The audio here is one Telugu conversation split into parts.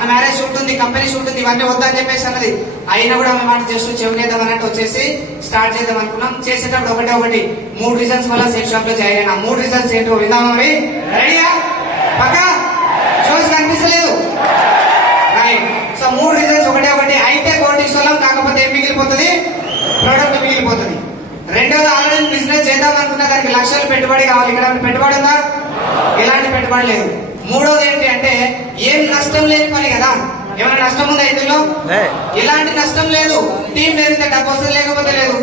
మన మ్యారేజ్ షూట్ ఉంది, కంపెనీ షూట్ ఉంది, ఇవన్నీ వద్దని చెప్పేసి అన్నది. అయినా కూడా మేము మాట జస్ట్ చెవినేద్దాం అన్నట్టు వచ్చేసి స్టార్ట్ చేద్దాం అనుకున్నాం. చేసేటప్పుడు ఒకటి 3 రీజన్స్ వల్ల సెట్ షాప్ లో జాయిన్ అయినా. 3 రీజన్స్ ఏంటో విందామా మరి? రెడీయా? పక్కా? చూసి కనిపిస్తలేదు రైట్. సో 3 రీజన్స్ ఒకటి అయితే కోటీశ్వరం, కాకపోతే ఏం మిగిలిపోతుంది? ప్రోడక్ట్ మిగిలిపోతుంది. రెండోది ఆల్రెడీ బిజినెస్ చేద్దాం అనుకున్న దానికి లక్షలు పెట్టుబడి కావాలి. ఇక్కడ పెట్టుబడి ఉందా? ఎలాంటి పెట్టుబడి లేదు. మూడోది ఏంటి అంటే ఏం నష్టం లేని పని కదా. ఏమైనా నష్టం ఉందా ఇందులో? ఎలాంటి నష్టం లేదు. టీం పెరిగితే డబ్బు వస్తుంది, లేకపోతే లేదు.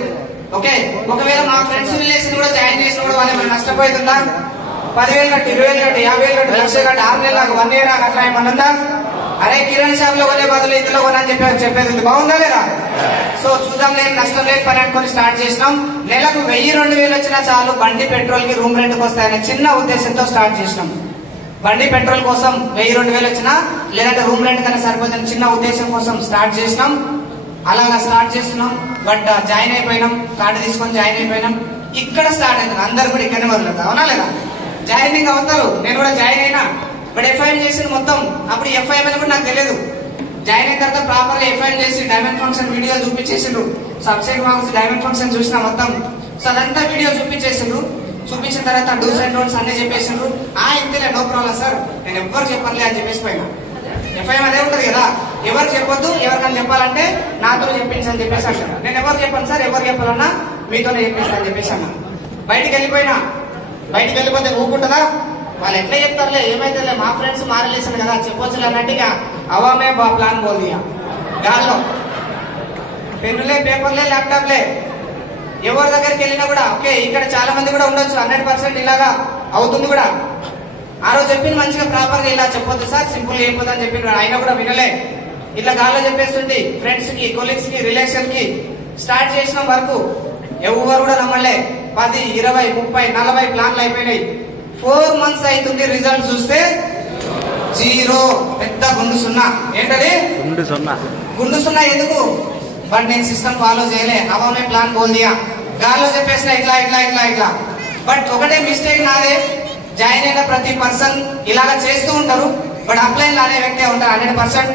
ఓకే, ఒకవేళ మా ఫ్రెండ్స్ రిలేషన్ కూడా జాయిన్ చేసిన కూడా వాళ్ళు ఏమైనా నష్టపోతుందా? 10,000 కట్టి, 20,000 కట్టి, 50,000 కట్టి, 1,00,000 కట్టి, 6 నెలలకు 1 year అట్లా ఏమన్నా ఉందా? అరే కిరాణా షాప్ లో కొనే బదులు ఇందులో కొనని చెప్పేది బాగుందా లేదా? సో చూద్దాం, లేని నష్టం లేని పని అనుకుని స్టార్ట్ చేసినాం. నెలకు 1000-2000 వచ్చినా చాలు, బండి పెట్రోల్ కి రూమ్ రెంట్కి వస్తాయనే చిన్న ఉద్దేశంతో స్టార్ట్ చేసినాం. బండి పెట్రోల్ కోసం 1000-2000 వచ్చినా, లేదంటే రూమ్ రెంట్ కన్నా సరిపోతుంది చిన్న ఉద్దేశం కోసం స్టార్ట్ చేసినాం. అలాగా స్టార్ట్ చేస్తున్నాం. బట్ జాయిన్ అయిపోయినాం, కార్డు తీసుకొని జాయిన్ అయిపోయినాం. ఇక్కడ స్టార్ట్ అవుతుంది. అందరు కూడా ఇక్కడనే మొదలవుతుంది, అవునా లేదా? జాయినింగ్ అవుతారు, నేను కూడా జాయిన్ అయినా. బట్ ఎఫ్ఐఎం చేసిన మొత్తం అప్పుడు ఎఫ్ఐఎం అని కూడా నాకు తెలియదు. జాయిన్ అయిన తర్వాత ప్రాపర్ గా ఎఫ్ఐఎం చేసి డైమండ్ ఫంక్షన్ వీడియో చూపించేసిండ్రు. సబ్సైడ్ మార్క్స్ డైమండ్ ఫంక్షన్ చూసిన మొత్తం. సో అదంతా వీడియో చూపించేసిండ్రు. చూపించిన తర్వాత డూస్ అండ్ డోంట్స్ అన్నీ చెప్పేసిండ్రు. ఇంతలే నో ప్రాబ్లం సార్, నేను ఎవరు చెప్పనులే అని చెప్పేసి పోయినా. ఎఫ్ఐఎం అదే ఉంటది కదా, ఎవరు చెప్పొద్దు, ఎవరికైనా చెప్పాలంటే నాతో చెప్పించని చెప్పేసి అంటారు. నేను ఎవరు చెప్పాను సార్, ఎవరు చెప్పాలన్నా మీతోనే చెప్పిస్తాను చెప్పేసి అన్నా. బయటికి వెళ్ళిపోయినా. బయటికి వెళ్ళిపోతే ఊపుకుంటుందా? వాళ్ళు ఎట్లా చెప్తారులే, ఏమైతే మా ఫ్రెండ్స్ మా రిలేషన్ కదా చెప్పొచ్చులే అన్నట్టుగా అవామే ప్లాన్ బోల్దియా. గాల్లో పెన్నులే, పేపర్లే, ల్యాప్టాప్లే. ఎవరి దగ్గరికి వెళ్ళినా కూడా ఓకే, ఇక్కడ చాలా మంది కూడా ఉండొచ్చు, 100% ఇలాగా అవుతుంది కూడా. ఆ రోజు చెప్పింది మంచిగా ప్రాపర్ గా ఇలా చెప్పొద్దు సార్, సింపుల్ అయిపోద్దు అని చెప్పింది. అయినా కూడా వినలే, ఇట్లా గాల్లో చెప్పేస్తుంది. ఫ్రెండ్స్ కి, కొలీగ్స్ కి, రిలేషన్ కి స్టార్ట్ చేసిన వరకు ఎవరు కూడా నమ్మలే. 10, 20, 30, 40 ప్లాన్లు అయిపోయినాయి. 4 months అవుతుంది. రిజల్ట్ చూస్తే 0, పెద్ద గుండు సున్నా. ఏంటది? గుండు సున్నా. ఎందుకు? బట్ నేను సిస్టమ్ ఫాలో చేయలే, హవామే ప్లాన్ బోల్ దియా. గాల్లో చెప్పేసిన ఇట్లా ఇట్లా ఇట్లా ఇట్లా. బట్ ఒకటే మిస్టేక్ నాదే, జాయిన్ అయిన ప్రతి పర్సన్ ఇలాగ చేస్తూ ఉంటారు, బట్ అప్లైన్ అనే వ్యక్తి ఉంటారు 100%.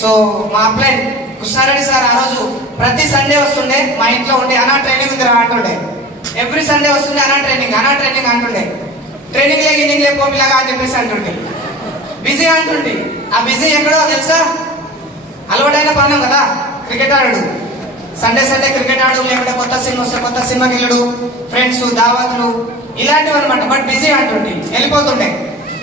సో మా అప్లైన్ కృష్ణారెడ్డి సార్ ఆ రోజు ప్రతి సండే వస్తుండే మా ఇంట్లో ఉండి, అనా ట్రైనింగ్ ఉంది అంటుండే. ఎవ్రీ సండే వస్తుండే అనా ట్రైనింగ్ అంటుండే. ట్రైనింగ్ లే గిన్నింగ్ లే పోమిలాగా అని చెప్పేసి అంటుండే. బిజీ అంటుండే. ఆ బిజీ ఎక్కడో తెలుసా? అలవాటైన పానం కదా, క్రికెట్ ఆడు. సండే క్రికెట్ ఆడు, లేకపోతే కొత్త సినిమా వస్తే కొత్త సినిమాకి వెళ్ళడు, ఫ్రెండ్స్, దావత్లు ఇలాంటివి అనమాట. బట్ బిజీ అంటుండే, వెళ్ళిపోతుండే.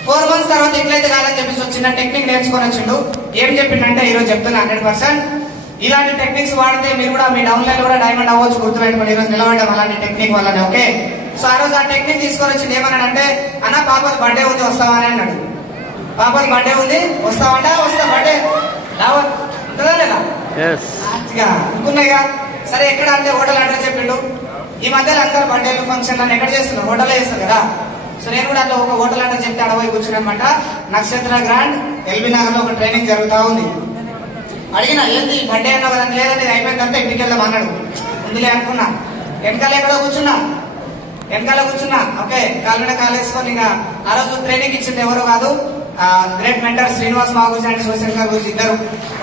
4 months తర్వాత ఎట్లయితే కాదని చెప్పేసి చిన్న టెక్నిక్ నేర్చుకొని వచ్చిండు. ఏం చెప్పిండంటే ఈరోజు చెప్తున్నా 100%. ఇలాంటి టెక్నిక్స్ వాడితే మీరు కూడా మీ డౌన్ లైన్ కూడా డైమండ్ అవ్వచ్చు, గుర్తుపెట్టుకోండి. ఈరోజు నిలబడ్డాం అలాంటి టెక్నిక్ వల్లనే. ఓకే, సో ఆ రోజు ఆ టెక్నిక్ తీసుకొని వచ్చింది. ఏమన్నాడంటే, అన్న పాపది బర్త్డే ఉంది వస్తావా అని అన్నాడు. పాపది బర్త్డే ఉంది వస్తావంటే వస్తా. బర్త్డే దావత్ ఉంటుందా లేదా? అనుకున్నాయిగా. సరే ఎక్కడ అంటే హోటల్ అడ్రస్ చెప్పిండు. ఈ మధ్యలో అందరూ బర్త్డేలు ఫంక్షన్ అని ఎక్కడ చేస్తున్నారు? హోటల్లో చేస్తారు కదా. సో నేను కూడా అట్లా ఒక హోటల్ అడ్రస్ చెప్తే అడవి కూర్చుని అనమాట. నక్షత్ర గ్రాండ్ ఎల్బీ నగర్ లో ఒక ట్రైనింగ్ జరుగుతా ఉంది. అడిగిన ఏంది బర్త్డే అన్నా కదా, లేదని అయిపోయిందంటే ఇంటికి వెళ్దాం అన్నాడు. ముందులే అనుకున్నా. వెనకాల ఎక్కడో కూర్చున్నా. ఓకే, కాళ్ళనే కాలేసుకొని ఇంకా ఆ రోజు ట్రైనింగ్ ఇచ్చింది ఎవరో కాదు, గ్రేట్ మెంటర్ శ్రీనివాస్ మాగుజ్ అండ్ సోషల్ గారు ఇద్దరు.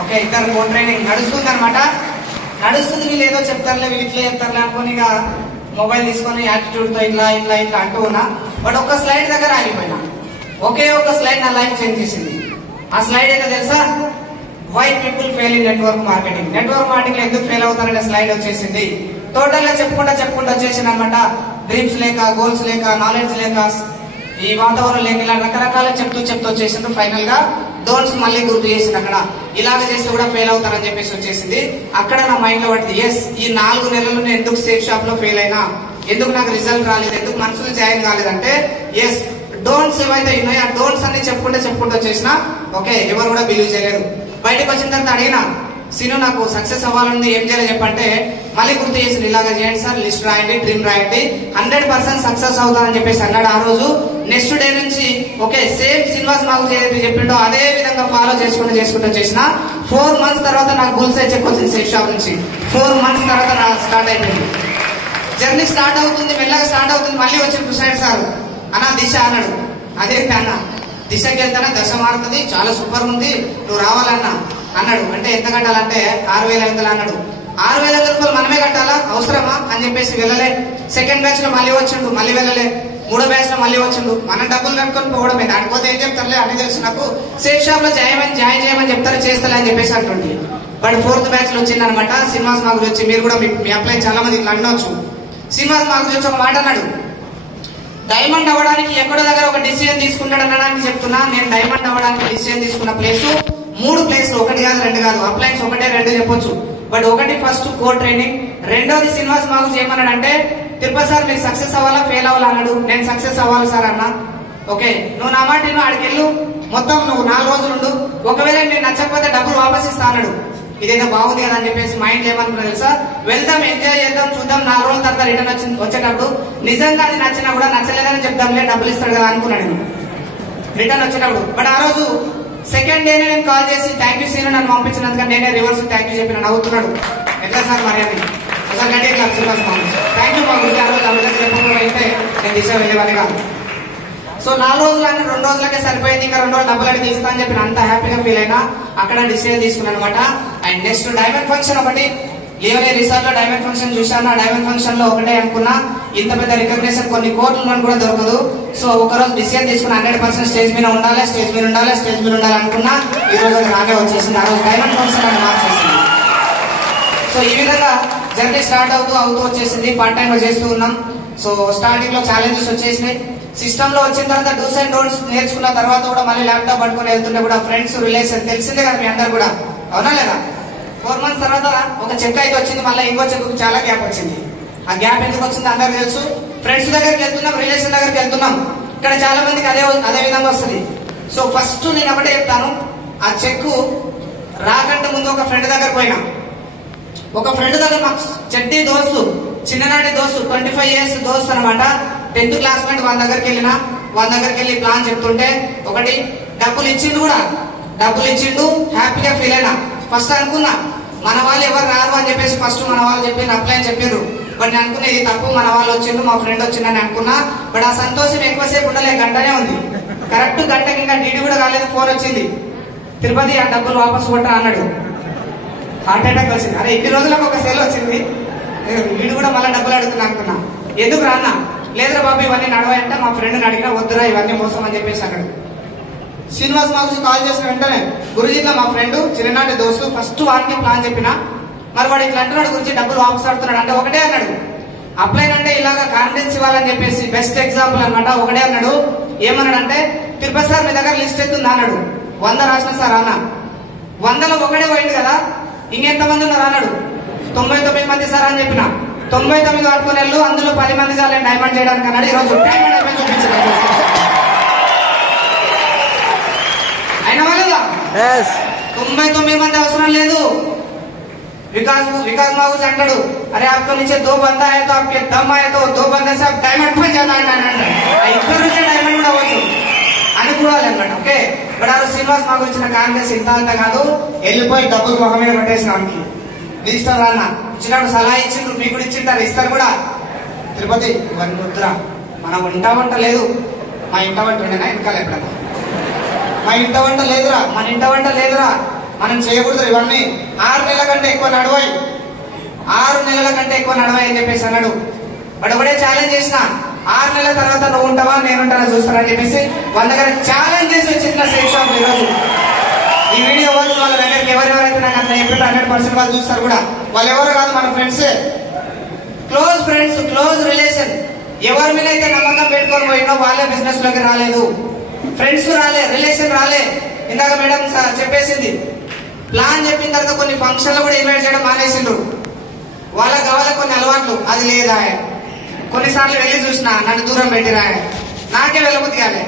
ఓకే, ఇద్దరు కో ట్రైనింగ్ నడుస్తుంది అనమాట. నడుస్తుంది. వీళ్ళు ఏదో చెప్తారులే, వీళ్ళు ఇట్లా చెప్తారులే అనుకుని ఇక మొబైల్ తీసుకొని యాటిట్యూడ్ తో ఇట్లా ఇట్లా ఇట్లా అంటూ ఉన్నా. బట్ ఒక స్లైడ్ దగ్గర ఆగిపోయినా. ఒకే ఒక స్లైడ్ నా లైఫ్ చేంజ్ చేసింది. ఆ స్లైడ్ ఏదో తెలుసా? Why people fail in network marketing. Network marketing లో ఎందుకు ఫెయిల్ అవుతారనే స్లైడ్ వచ్చేసింది. టోటల్ గా చెప్పుకుంటా వచ్చేసింది అనమాట. డ్రీమ్స్ లేక, గోల్స్ లేక, నాలెడ్జ్ లేక, ఈ వాతావరణం లేక, ఇలా రకరకాల చెప్తూ వచ్చేసింది. ఫైనల్ గా డోంట్స్ మళ్ళీ గుర్తు చేసింది. అక్కడ ఇలాగ చేస్తే కూడా ఫెయిల్ అవుతారని చెప్పేసి వచ్చేసింది. అక్కడ నా మైండ్ లో పడింది, ఎస్ ఈ 4 నెలలు నేను ఎందుకు సేఫ్ షాప్ లో ఫెయిల్ అయినా, ఎందుకు నాకు రిజల్ట్ రాలేదు, ఎందుకు మనసులో జాయిన్ కాలేదంటే ఎస్ డోంట్స్ ఏవైతే ఉన్నాయో ఆ డోంట్స్ అన్ని చెప్పుకుంటూ వచ్చేసిన. ఓకే, ఎవరు కూడా బిలీవ్ చేయలేదు. బయటకు వచ్చిన తర్వాత అడిగినా, సీను నాకు సక్సెస్ అవ్వాలని ఏం చేయాలి చెప్పంటే మళ్ళీ గుర్తు చేసింది. ఇలాగా చేయండి సార్, లిస్ట్ రాయండి, డ్రీమ్ రాయండి, 100% సక్సెస్ అవుతానని చెప్పేసి అన్నాడు ఆ రోజు. నెక్స్ట్ డే నుంచి ఓకే సేమ్ శ్రీనివాస్ మాకు చెప్పిండో అదే విధంగా ఫాలో చేసుకుంటూ చేసిన. 4 months తర్వాత నాకు బుల్ సైజ్ చెక్ వచ్చింది సెట్ షాప్ నుంచి. 4 months తర్వాత నాకు స్టార్ట్ అయిపోయింది. జర్నీ స్టార్ట్ అవుతుంది, మెల్లగా స్టార్ట్ అవుతుంది. మళ్ళీ వచ్చి కృష్ణ సార్ అన్న దిశ అన్నాడు. అదే అన్న దిశకి వెళ్తానే దశ మారుతుంది, చాలా సూపర్ ఉంది, నువ్వు రావాలన్నా అన్నాడు. అంటే ఎంత కట్టాలంటే 6,500 అన్నాడు. 6,500 రూపాయలు మనమే కట్టాలా, అవసరమా అని చెప్పేసి వెళ్ళలే. సెకండ్ బ్యాచ్ లో మళ్ళీ వచ్చిండు, మళ్ళీ వెళ్ళలే. మూడో బ్యాచ్ లో మళ్ళీ వచ్చిండు. మనం డబ్బులు కట్టుకొని పోవడమే, దానిపోతే ఏం చెప్తారులే అన్ని తెలుసు నాకు, సేఫ్ షాప్ లో జాయిన్ చేయమని చెప్తారు, చేస్తలే అని చెప్పేసి అంటుంది. బట్ ఫోర్త్ బ్యాచ్ లో వచ్చింది అనమాట శ్రీనివాస్ మాకు వచ్చి. మీరు కూడా మీ అప్లై చాలా మంది ఇట్లా అనవచ్చు. శ్రీనివాస్ మాకు వచ్చి ఒక మాట అన్నాడు, డైమండ్ అవ్వడానికి ఎక్కడో దగ్గర ఒక డిసిజన్ తీసుకుంటాడు అనడానికి చెప్తున్నా. నేను డైమండ్ అవ్వడానికి డిసిజన్ తీసుకున్న ప్లేస్ 3 ప్లేస్లు, 1 కాదు 2 కాదు. అప్లైన్స్ 1 2 చెప్పొచ్చు. బట్ 1 ఫస్ట్ కోర్ ట్రైనింగ్, 2ది శ్రీనివాస్ మాకు చేయమన్నాడు అంటే తిరుపతి సార్ మీరు సక్సెస్ అవ్వాలా ఫెయిల్ అవ్వాలా అన్నాడు. నేను సక్సెస్ అవ్వాలి సార్ అన్నా. ఓకే నువ్వు నా మాట నువ్వు ఆడికెళ్ళు, మొత్తం నువ్వు 4 రోజులు ఉండు, ఒకవేళ నేను నచ్చకపోతే డబ్బులు వాపస్ ఇస్తా అన్నాడు. ఇదేదో బాగుంది కదా అని చెప్పేసి మైండ్ ఏమనుకున్నా తెలుసా, వెళ్దాం ఎంజాయ్ చేద్దాం చూద్దాం, 4 రోజుల తర్వాత రిటర్న్ వచ్చేటప్పుడు నిజంగా అది నచ్చినా కూడా నచ్చలేదని చెప్దాంలే, డబ్బులు ఇస్తాడు కదా అనుకున్నాడు నేను రిటర్న్ వచ్చేటప్పుడు. బట్ ఆ రోజు సెకండ్ డేనే నేను కాల్ చేసి థ్యాంక్ యూ సీను నన్ను పంపించినందుకు నేనే రివర్స్ థ్యాంక్ యూ చెప్పిన. నవ్వుతున్నాడు, ఎట్లా సార్ మరి అని. ఒకసారి గట్టిగా క్లాస్ శ్రీనివాస్ మాకు థ్యాంక్ యూ మా గురించి. ఆ రోజు అందరికీ చెప్పకుండా అయితే నేను దిశ వెళ్ళేవాడిని కాదు. సో 4 రోజులు అంటే 2 రోజులకే సరిపోయింది, ఇంకా 2 రోజులు డబ్బులు అడిగి ఇస్తా అని చెప్పి అంత హ్యాపీగా ఫీల్ అయినా అక్కడ డిసిజన్ తీసుకున్నాను అనమాట. అండ్ నెక్స్ట్ డైమండ్ ఫంక్షన్ ఒకటి, లియోనీ రిసార్ట్ లో డైమండ్ ఫంక్షన్ చూశాను. ఆ డైమండ్ ఫంక్షన్ లో ఒకటే అనుకున్నా, ఇంత పెద్ద రికగ్నేషన్ కొన్ని కోట్ల కూడా దొరకదు. సో ఒకరోజు డిసిజన్ తీసుకున్న 100% స్టేజ్ మీద ఉండాలి, స్టేజ్ మీద ఉండాలి, స్టేజ్ మీద ఉండాలి అనుకున్నా. ఈ రోజు అది రానే వచ్చేసింది. ఆ రోజు డైమండ్ ఫంక్షన్ అని మార్చేసింది. సో ఈ విధంగా జర్నీ స్టార్ట్ అవుతూ వచ్చేసింది. పార్ట్ టైం చేస్తూ ఉన్నాం. సో స్టార్టింగ్ లో ఛాలెంజెస్ వచ్చేసినాయి. సిస్టమ్ లో వచ్చిన తర్వాత డూస్ అండ్ డోంట్స్ నేర్చుకున్న తర్వాత కూడా మళ్ళీ ల్యాప్టాప్ పట్టుకుని వెళ్తుంటే కూడా ఫ్రెండ్స్ రిలేషన్ తెలిసిందే కదా మీ అందరు కూడా, అవునా లేదా? 4 మంత్స్ తర్వాత ఒక చెక్ అయితే వచ్చింది, మళ్ళీ ఇంకో చెక్ చాలా గ్యాప్ వచ్చింది. ఆ గ్యాప్ ఎందుకు వచ్చింది అందరికి తెలుసు. ఫ్రెండ్స్ దగ్గరికి వెళ్తున్నాం, రిలేషన్ దగ్గరికి వెళ్తున్నాం. ఇక్కడ చాలా మందికి అదే విధంగా వస్తుంది. సో ఫస్ట్ నేను ఒకటే చెప్తాను, ఆ చెక్ రాకంటే ముందు ఒక ఫ్రెండ్ దగ్గర పోయినా. ఒక ఫ్రెండ్ దగ్గర మాకు చెడ్డీ దోస్తు, చిన్ననాటి దోస్తు, 25 years దోస్తు అనమాట. 10th క్లాస్మేట్ వాళ్ళ దగ్గరికి వెళ్ళినా. వాళ్ళ దగ్గరికి వెళ్ళి ప్లాన్ చెప్తుంటే ఒకటి డబ్బులు ఇచ్చిండు కూడా, డబ్బులు ఇచ్చిండు, హ్యాపీగా ఫీల్ అయినా. ఫస్ట్ అనుకున్నా మన వాళ్ళు ఎవరు రారు అని చెప్పేసి ఫస్ట్ మన వాళ్ళు చెప్పిండ్రు, అప్లై అని చెప్పిండ్రు. బట్ నేను అనుకున్నా ఇది తప్పు, మన వాళ్ళు వచ్చిండ్రు, మా ఫ్రెండ్ వచ్చిందని అనుకున్నా. బట్ ఆ సంతోషం ఎక్కువసేపు ఉండలే, గంటనే ఉంది. కరెక్ట్ గంటకి ఇంకా డీడీ కూడా కాలేదు, ఫోన్ వచ్చింది, తిరుపతి ఆ డబ్బులు వాపస్ కొట్టా అన్నాడు. హార్ట్ అటాక్ వచ్చింది. అరే 2 రోజులకు ఒక సెల్ వచ్చింది, వీడు కూడా మళ్ళీ డబ్బులు అడుగుతున్నా అనుకున్నా. ఎందుకు రాన్నా, లేదురా బాబు ఇవన్నీ నడవాయంటే మా ఫ్రెండ్ని అడిగినా, వద్దురా ఇవన్నీ మోసం అని చెప్పేసి అన్నాడు. శ్రీనివాస్ మాకు కాల్ చేసిన వెంటనే గురుజీలో మా ఫ్రెండ్ చిన్ననాటి దోస్తు, ఫస్ట్ వారికి ప్లాన్ చెప్పిన. మరి వాడు ఇట్లా అంటున్నాడు గురించి డబ్బులు వాపస్ ఆడుతున్నాడు అంటే ఒకటే అన్నాడు, అప్లై అంటే ఇలాగా కాన్ఫిడెన్స్ ఇవ్వాలని చెప్పేసి బెస్ట్ ఎగ్జాంపుల్ అనమాట. ఒకటే అన్నాడు, ఏమన్నాడు అంటే తిరుపతి సార్ మీ దగ్గర లిస్ట్ ఎత్తుంది అన్నాడు. 100 రాసిన సార్ అన్న, 100లో ఒకటే పోయింది కదా, ఇంకెంతమంది ఉన్నారు అన్నాడు. 99 మంది సార్ అని చెప్పిన. 99 పట్టుకుని వెళ్ళు, అందులో 10 మంది సార్ డైమండ్ చేయడానికి అన్నాడు. ఈరోజు డైమండ్ అయిపోయి చూపించాడు. అయినా వాళ్ళదా 99 మంది అవసరం లేదు. विकास माहू अंटाడు, अरे आपको नीचे 2 बंदा है तो आपके दम आए तो 2 बंदे से आप डायमंड पे जाना इधर डायमंड కూడా అవ్వచ్చు అనుకోవాలన్నమాట. ఓకే బట్ ఆ శ్రీనివాస్ మాకు ఇచ్చిన కాన్ఫిడెన్స్ ఇంత అంత కాదు, వెళ్ళిపోయి డబ్బులు మొహం మీద పెట్టేసినానికి రిజిస్టర్ అన్న ఇచ్చినప్పుడు సలహా ఇచ్చిండ్రు, మీకు కూడా ఇచ్చింటారు, ఇస్తారు కూడా. తిరుపతి ఇవన్నీ వద్దురా, మనం ఇంట వంట లేదు, మా ఇంట వంట ఉండేనా వెనకాల ఎప్పుడన్నా, మా ఇంట వంట లేదురా, మన ఇంట వంట లేదురా, మనం చేయకూడదు ఇవన్నీ. 6 నెలల కంటే ఎక్కువ నడవాయి, 6 నెలల కంటే ఎక్కువ నడవాయి అని చెప్పేసి అన్నాడు. బట్ ఒకటే ఛాలెంజ్ చేసిన, 6 నెలల తర్వాత నువ్వు ఉంటావా నేను ఉంటానా చూస్తానని చెప్పేసి వాళ్ళ దగ్గర ఛాలెంజ్ చేసి వచ్చిన సేఫ్ షాప్. ఈరోజు ఈ వీడియో వాళ్ళు వాళ్ళ దగ్గరికి ఎవరెవరైతే నాకు అంత చెప్పిన 100% వాళ్ళు చూస్తారు కూడా. వాళ్ళు ఎవరు కాదు, మన ఫ్రెండ్సే, క్లోజ్ ఫ్రెండ్స్, క్లోజ్ రిలేషన్. ఎవరి మీద అయితే నమ్మకం పెట్టుకొని పోయినో వాళ్ళే బిజినెస్ లోకి రాలేదు, ఫ్రెండ్స్ రాలే, రిలేషన్ రాలే. ఇందాక మేడం చెప్పేసింది, ప్లాన్ చెప్పిన తర్వాత కొన్ని ఫంక్షన్లు కూడా ఇన్వైట్ చేయడం మానేసిండ్రు. వాళ్ళకి కావాలి కొన్ని అలవాట్లు, అది లేదా. కొన్నిసార్లు వెళ్ళి చూసినా నన్ను దూరం పెట్టిరా, నాకే వెళ్ళబుద్ధి కాలే,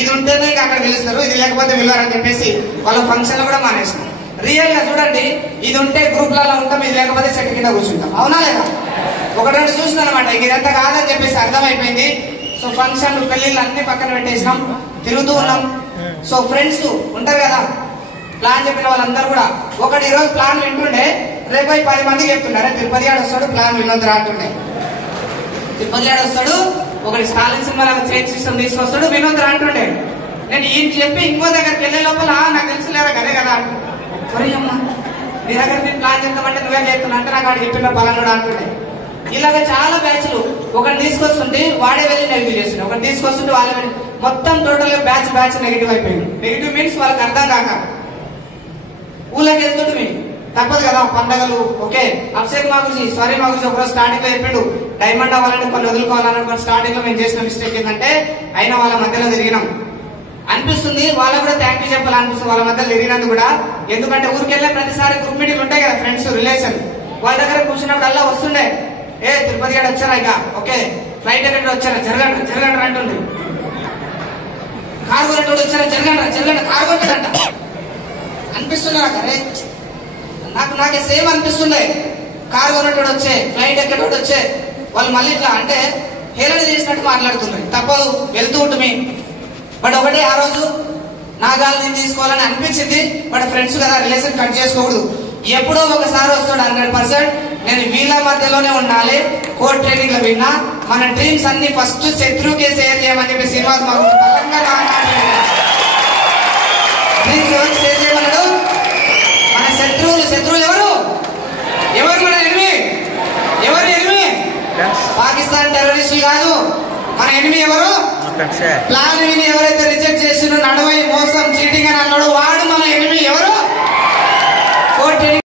ఇది ఉంటేనే ఇంకా అక్కడ పిలుస్తారు, ఇది లేకపోతే వెళ్ళారని చెప్పేసి వాళ్ళ ఫంక్షన్లు కూడా మానేసినాం. రియల్ గా చూడండి, ఇది ఉంటే గ్రూప్లలో ఉంటాం, ఇది లేకపోతే చెట్టు కింద కూర్చుంటాం, అవునా లేదా? 1-2 చూసిన అనమాట, ఇదంతా కాదని చెప్పేసి అర్థమైపోయింది. సో ఫంక్షన్లు పెళ్లిళ్ళు అన్ని పక్కన పెట్టేసినాం, తిరుగుతూ ఉన్నాం. సో ఫ్రెండ్స్ ఉంటారు కదా, ప్లాన్ చెప్పిన వాళ్ళందరూ కూడా ఒకటి ఈరోజు ప్లాన్ వింటుండే, రేపు 10 మందికి చెప్తుండే, తిరుపతి ఆడ వస్తాడు ప్లాన్ వినొద్దు రాటుండే, తిరుపతి ఆడ వస్తాడు, ఒకటి స్టాలిన్ సినిమా చైన్ సిస్టమ్ తీసుకొస్తాడు వినొద్దు అంటుండే. నేను ఈయన చెప్పి ఇంకో దగ్గరికి వెళ్ళే లోపల నాకు తెలుసులేరా కదే కదా సరే అమ్మా నీ దగ్గర నేను ప్లాన్ చేద్దామంటే నువ్వే చేస్తున్నా అంటే నాకు వాడు చెప్పిన పలానా అంటుండే. ఇలాగ చాలా బ్యాచ్లు ఒకటి తీసుకొస్తుంటే వాడే వెళ్ళి నెగిటివ్ చేస్తుండే, ఒకటి తీసుకొస్తుంటే వాళ్ళే వెళ్ళి మొత్తం టోటల్ బ్యాచ్ నెగిటివ్ అయిపోయింది. నెగిటివ్ మీన్స్ వాళ్ళకి అర్థం కాక ఊళ్ళకి వెళ్తుంటే తప్పదు కదా పండగలు. ఓకే అప్సెట్ మాగుజీ సారీ మాగుజీ ఒకరోజు స్టార్టింగ్ లో చెప్పాడు డైమండ్ అవ్వాలంటే కొన్ని వదులుకోవాలని. స్టార్టింగ్ లో మేము చేసిన మిస్టేక్ ఏంటంటే అయినా వాళ్ళ మధ్యలో తిరిగినాం అనిపిస్తుంది, వాళ్ళకు కూడా థ్యాంక్ యూ చెప్పాలనిపిస్తుంది వాళ్ళ మధ్యలో తిరిగినందుకు కూడా. ఎందుకంటే ఊరికెళ్ళే ప్రతిసారి గ్రూప్ మీటింగ్ ఉంటాయి కదా ఫ్రెండ్స్ రిలేషన్, వాళ్ళ దగ్గర కూర్చున్నప్పుడు అలా వస్తుండే ఏ తిరుపతి గారు వచ్చారా ఇక ఓకే ఫ్లైట్ ఎక్కడ వచ్చారా జరగండి జరగండి అంటుంది, కారు కొనేటోడు వచ్చారా జరగండి జరగండి కారు కొట్టడంట అనిపిస్తుంది నాకు. అరే నాకే సేమ్ అనిపిస్తుండే కారు కొనేటోడు వచ్చే ఫ్లైట్ ఎక్కడోడు వచ్చే వాళ్ళు మళ్ళీ ఇట్లా అంటే హేళన చేసినట్టు మాట్లాడుతున్నాయి. తప్పదు వెళ్తూ ఉంటుంది. బట్ ఒకటి ఆ రోజు నా గాలి నేను తీసుకోవాలని అనిపించింది. బట్ ఫ్రెండ్స్ కదా రిలేషన్ కట్ చేసుకోకూడదు. ఎప్పుడో ఒకసారి వస్తాడు 100%. నేను వీళ్ళ మధ్యలోనే ఉండాలి. కోర్ ట్రైనింగ్ లో విన్నా మన డ్రీమ్స్ అన్ని ఫస్ట్ శత్రువుకే షేర్ చేయమని చెప్పి శ్రీనివాస్ మాకు బలంగా డ్రీమ్స్ ఎవరికి షేర్ చేయమన్నాడు? మన శత్రువులు ఎవరు ఎవరు మన ఎనిమి ఎవరు ఎనిమి? పాకిస్తాన్ టెర్రరిస్టులు కాదు. మన ఎనిమి ఎవరు? ప్లాన్ విని ఎవరైతే రిజెక్ట్ చేసినో నడవై మోసం చీటింగ్ అని అన్నాడు వాడు మన ఎనిమి ఎవరు?